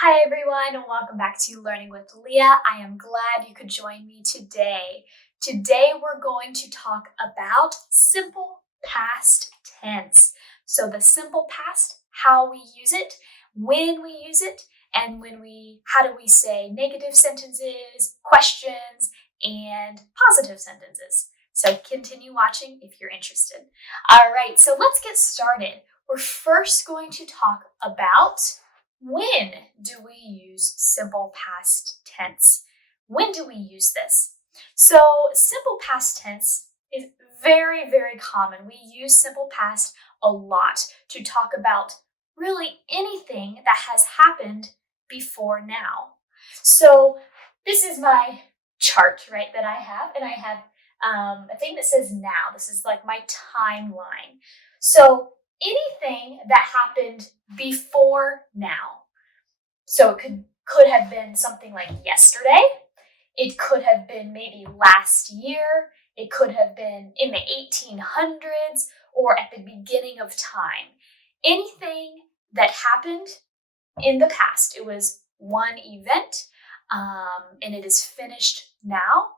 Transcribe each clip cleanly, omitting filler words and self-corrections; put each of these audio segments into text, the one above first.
Hi everyone, and welcome back to Learning with Leah. I am glad you could join me today. Today we're going to talk about simple past tense. So the simple past, how we use it, when we use it, and how do we say negative sentences, questions, and positive sentences. So continue watching if you're interested. All right, so let's get started. We're first going to talk about when do we use simple past tense? When do we use this? So simple past tense is very, very common. We use simple past a lot to talk about really anything that has happened before now. So this is my chart, right, that I have, and I have a thing that says now. This is like my timeline. So anything that happened before now. So it could have been something like yesterday. It could have been maybe last year. It could have been in the 1800s or at the beginning of time. Anything that happened in the past. It was one event and it is finished now.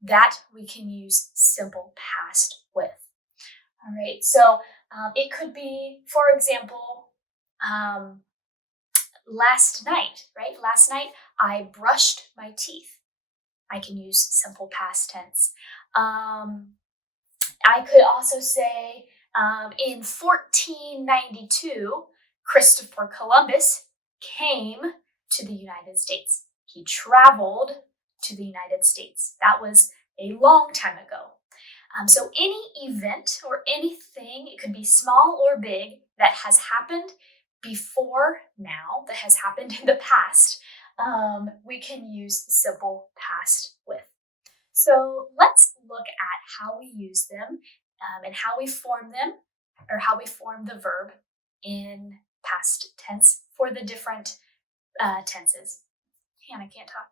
That we can use simple past with. All right, so it could be, for example, last night, right? Last night I brushed my teeth. I can use simple past tense. I could also say in 1492, Christopher Columbus came to the United States. He traveled to the United States. That was a long time ago. So any event or anything, it could be small or big, that has happened before now, that has happened in the past, we can use simple past with. So let's look at how we use them and how we form them, or how we form the verb in past tense for the different tenses. I can't talk.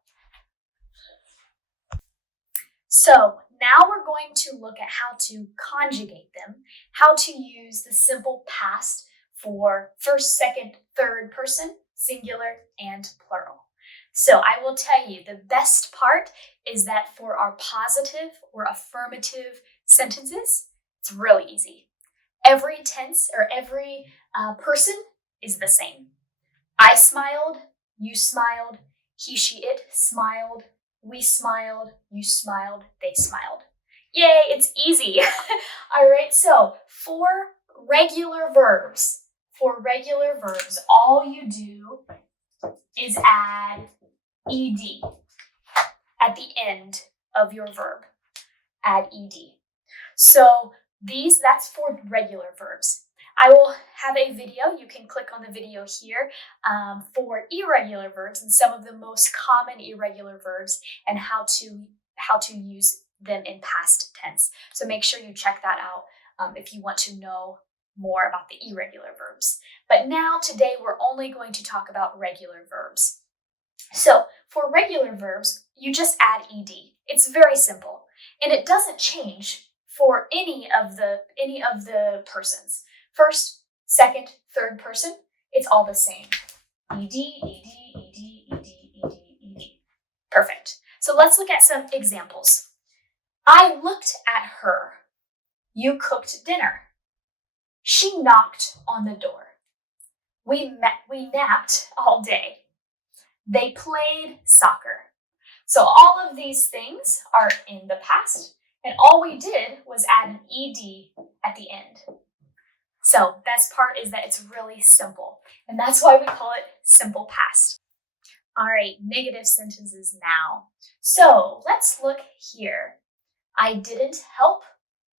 So now we're going to look at how to conjugate them, how to use the simple past for first, second, third person, singular, and plural. So I will tell you, the best part is that for our positive or affirmative sentences, it's really easy. Every tense or every person is the same. I smiled, you smiled, he, she, it smiled, we smiled, you smiled, they smiled. Yay, it's easy. All right, so for regular verbs, all you do is add ed at the end of your verb. Add ed. So that's for regular verbs. I will have a video, you can click on the video here, for irregular verbs and some of the most common irregular verbs and how to use them in past tense. So make sure you check that out if you want to know more about the irregular verbs. But now today we're only going to talk about regular verbs. So for regular verbs, you just add ed. It's very simple, and it doesn't change for any of the persons. First, second, third person, it's all the same. Ed, ed, ed, ed, ed, ed. Perfect. So let's look at some examples. I looked at her. You cooked dinner. She knocked on the door. We napped all day. They played soccer. So all of these things are in the past, and all we did was add an ed at the end. So best part is that it's really simple, and that's why we call it simple past. All right, negative sentences now. So let's look here. I didn't help.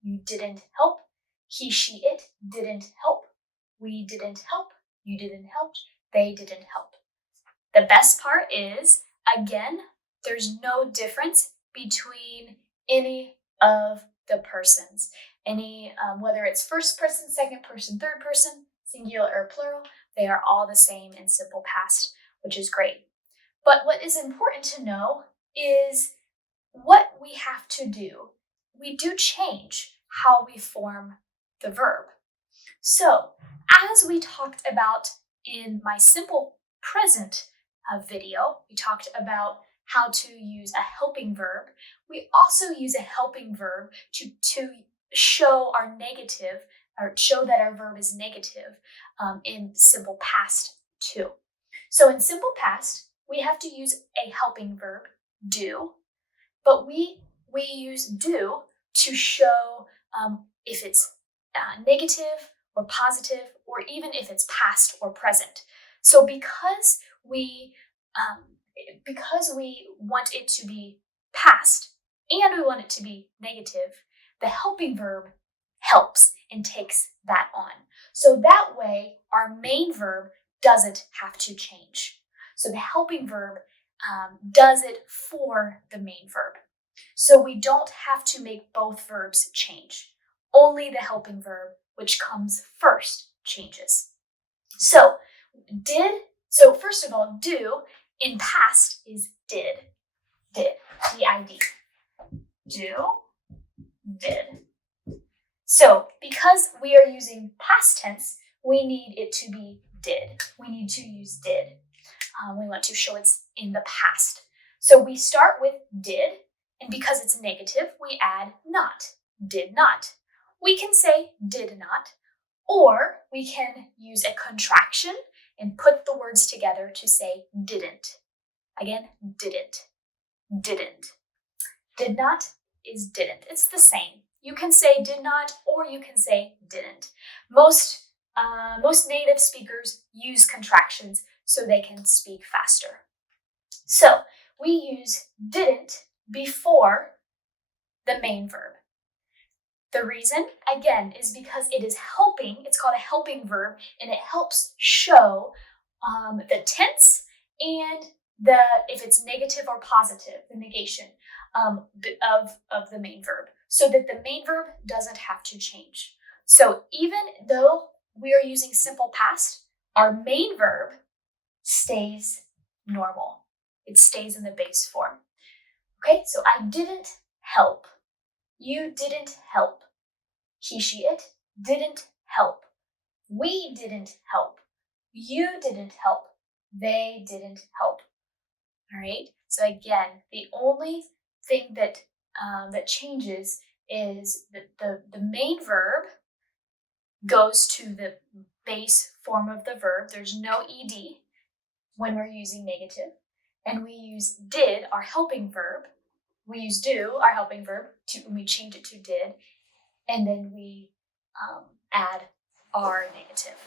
You didn't help. He, she, it didn't help. We didn't help. You didn't help. They didn't help. The best part is, again, there's no difference between any of the persons. Whether it's first person, second person, third person, singular or plural, they are all the same in simple past, which is great. But what is important to know is what we have to do. We do change how we form the verb. So, as we talked about in my simple present video. We talked about how to use a helping verb. We also use a helping verb to show our negative, or show that our verb is negative in simple past too. So in simple past, we have to use a helping verb, do, but we use do to show if it's negative or positive, or even if it's past or present. So because we want it to be past and we want it to be negative, the helping verb helps and takes that on. So that way, our main verb doesn't have to change. So the helping verb does it for the main verb. So we don't have to make both verbs change. Only the helping verb, which comes first, changes. So first of all, do in past is did, D-I-D. Do, did. So because we are using past tense, we need it to be did. We need to use did. We want to show it's in the past. So we start with did, and because it's negative, we add not, did not. We can say did not, or we can use a contraction and put the words together to say didn't. Again, didn't, didn't. Did not is didn't. It's the same. You can say did not, or you can say didn't. Most native speakers use contractions so they can speak faster. So we use didn't before the main verb. The reason, again, is because it is helping. It's called a helping verb, and it helps show the tense and if it's negative or positive, the negation of the main verb, so that the main verb doesn't have to change. So even though we are using simple past, our main verb stays normal. It stays in the base form. Okay, so I didn't help. You didn't help. He, she, it didn't help. We didn't help. You didn't help. They didn't help. All right, so again, the only thing that changes is that the main verb goes to the base form of the verb. There's no ed when we're using negative. And we use did, our helping verb. We use do, our helping verb, we change it to did. And then we add our negative.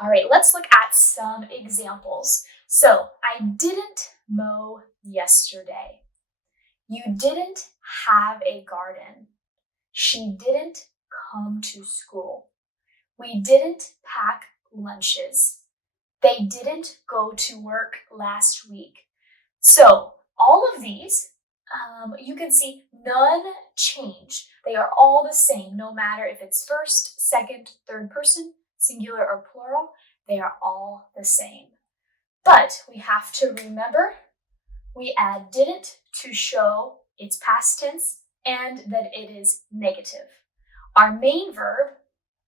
All right, let's look at some examples. So, I didn't mow yesterday. You didn't have a garden. She didn't come to school. We didn't pack lunches. They didn't go to work last week. So, all of these, you can see none change. They are all the same, no matter if it's first, second, third person, singular or plural, they are all the same. But we have to remember, we add didn't to show its past tense and that it is negative. Our main verb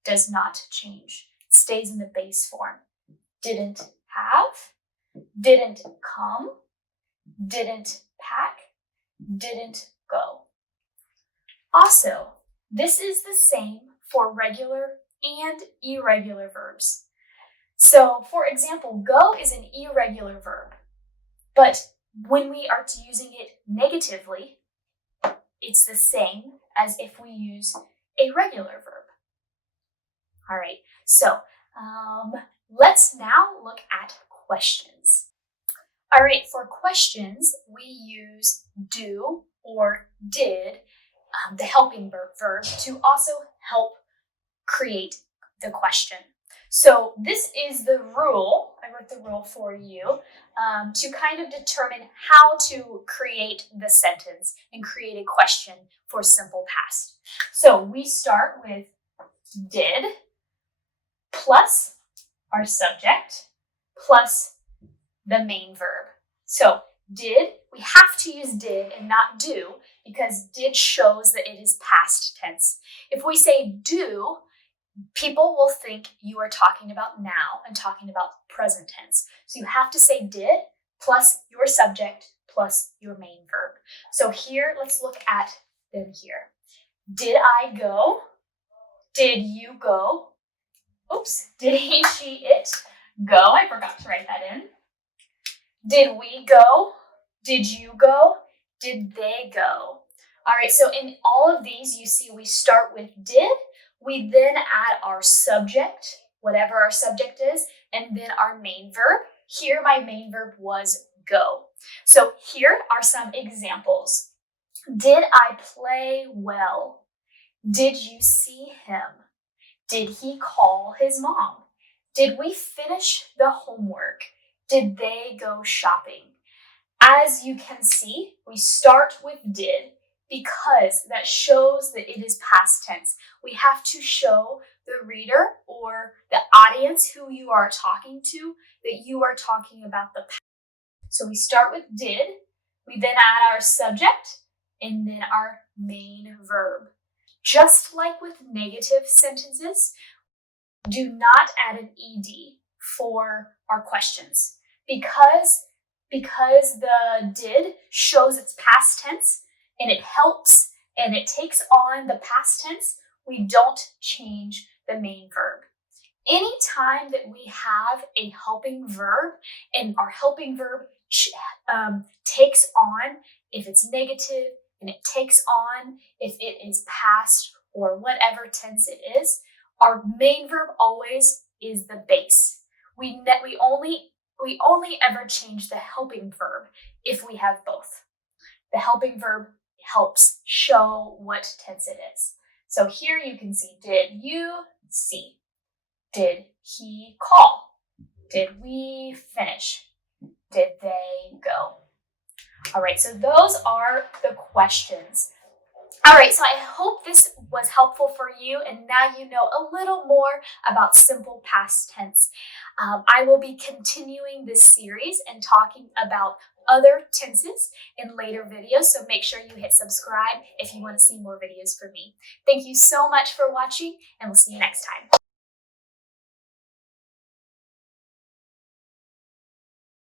does not change. It stays in the base form. Didn't have, didn't come, didn't pack, didn't go. Also, this is the same for regular and irregular verbs. So, for example, go is an irregular verb, but when we are using it negatively, it's the same as if we use a regular verb. All right, so let's now look at questions. All right, for questions, we use do or did, the helping verb, to also help create the question. So this is the rule. I wrote the rule for you to kind of determine how to create the sentence and create a question for simple past. So we start with did plus our subject plus the main verb. So did, we have to use did and not do because did shows that it is past tense. If we say do, people will think you are talking about now and talking about present tense. So you have to say did plus your subject plus your main verb. So here, let's look at them here. Did I go? Did you go? Oops, did he, she, it go? I forgot to write that in. Did we go? Did you go? Did they go? All right, so in all of these, you see we start with did, we then add our subject, whatever our subject is, and then our main verb. Here, my main verb was go. So here are some examples. Did I play well? Did you see him? Did he call his mom? Did we finish the homework? Did they go shopping? As you can see, we start with did because that shows that it is past tense. We have to show the reader or the audience who you are talking to that you are talking about the past. So we start with did, we then add our subject, and then our main verb. Just like with negative sentences, do not add an ed for our questions because the did shows its past tense and it helps and it takes on the past tense, we don't change the main verb. Anytime that we have a helping verb and our helping verb takes on, if it's negative, and it takes on if it is past or whatever tense it is, our main verb always is the base. We only ever change the helping verb if we have both. The helping verb helps show what tense it is. So here you can see, did you see? Did he call? Did we finish? Did they go? All right, so those are the questions. All right, so I hope this was helpful for you, and now you know a little more about simple past tense. I will be continuing this series and talking about other tenses in later videos, so make sure you hit subscribe if you want to see more videos from me. Thank you so much for watching, and we'll see you next time.